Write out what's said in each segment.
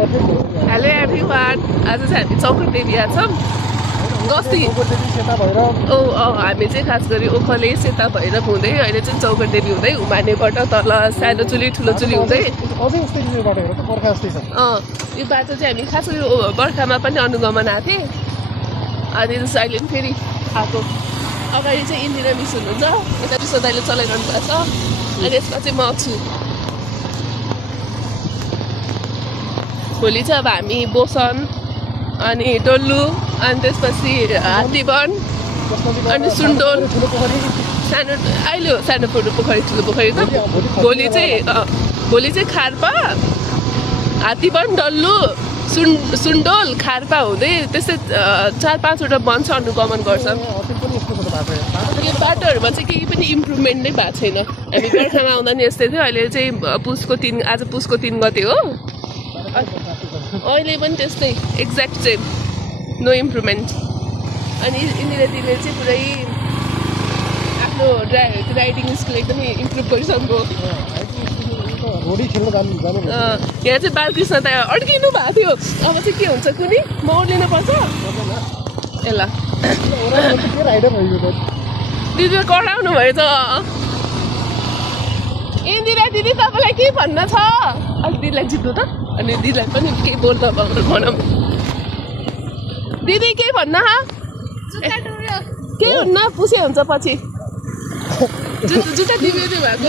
Hello everyone, आज चाहिँ हामी चौकट एरिया छौँ। गस्ती हामी चाहिँ खास गरी ओखले सेता भएर हुँदै अहिले चाहिँ चौकट देवी हुँदै उमानेबाट तल सानो चुली ठुलो चुली हुँदै यो बाटो चाहिँ हामी खास गरी बर्खामा पनि अनुगमन आएको थिएँ। अनि अहिले पनि फेरि आएको। अगाडि चाहिँ इन्दिरा मिस हुनुहुन्छ, यता विश्व दाइले चलाइरहनु भएको छ। अनि यसमा चाहिँ म छु। भोलि चाहिँ अब हामी बोसन अनि डल्लु अनि त्यसपछि हात्तीवन अनि सुन्दोल सानो अहिले सानो पोखरी ठुलो पोखरी त भोलि चाहिँ खार्पा हात्तीवन डल्लु सुन्दोल खार्पा हुँदै त्यस्तै 4-5वटा वन चाहिँ अनुगमन गर्छ। यो बाटोहरूमा चाहिँ केही पनि इम्प्रुभमेन्ट नै भएको छैन। हामी बर्खामा आउँदा नि यस्तै थियो। अहिले चाहिँ आज पुसको 3 गते हो। अहिले पनि त्यस्तै एक्ज्याक्ट सेम, नो इम्प्रुभमेन्ट। अनि इन्दिरा दिदीले चाहिँ पुरै आफ्नो राइडिङ स्किल एकदमै इम्प्रुभ गरिसक्नु। यहाँ चाहिँ बालकृष्ण त अड्किनु भएको थियो। अब चाहिँ के हुन्छ कुनी म ओर्लिनु पर्छ ए ल दिदीले कराउनु भयो त। इन्दिरा दिदी तपाईँलाई के भन्न छ? अलिक दिदीलाई जित्नु त अनि दिदीलाई पनि केही बोल्दा भनौँ। दिदी केही भन्न केही हुन्न, पुसे हुन्छ पछि। जुत्ता दिदी भएको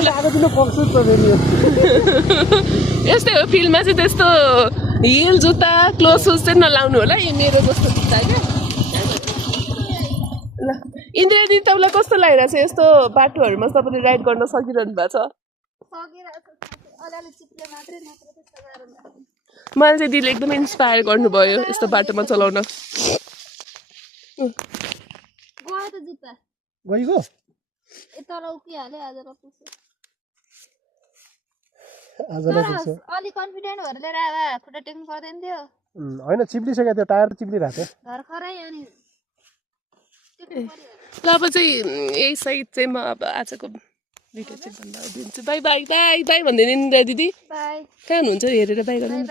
यस्तै हो। फिल्डमा चाहिँ त्यस्तो हिल जुत्ता क्लोज सुज चाहिँ नलाउनु होला। यो मेरो जस्तो जुत्ता क्या। ल इन्दिरा दिदी तपाईँलाई कस्तो लागिरहेको छ यस्तो बाटोहरूमा तपाईँले राइड गर्न सकिरहनु भएको छ? मलाई चाहिँ दिदीले एकदमै इन्सपायर गर्नुभयो यस्तो बाटोमा चलाउन। होइन चिप्लिसकेको थियो, टायर चिप्लिरहेको थियो। ल अब चाहिँ यही साइड चाहिँ म अब आजको भिडियो चाहिँ भन्दा दिन्छु। बाई बाई बाई बाई भनिदिनु इन्दिरा दिदी। कहाँ हुनुहुन्छ हेरेर बाई गर्नु।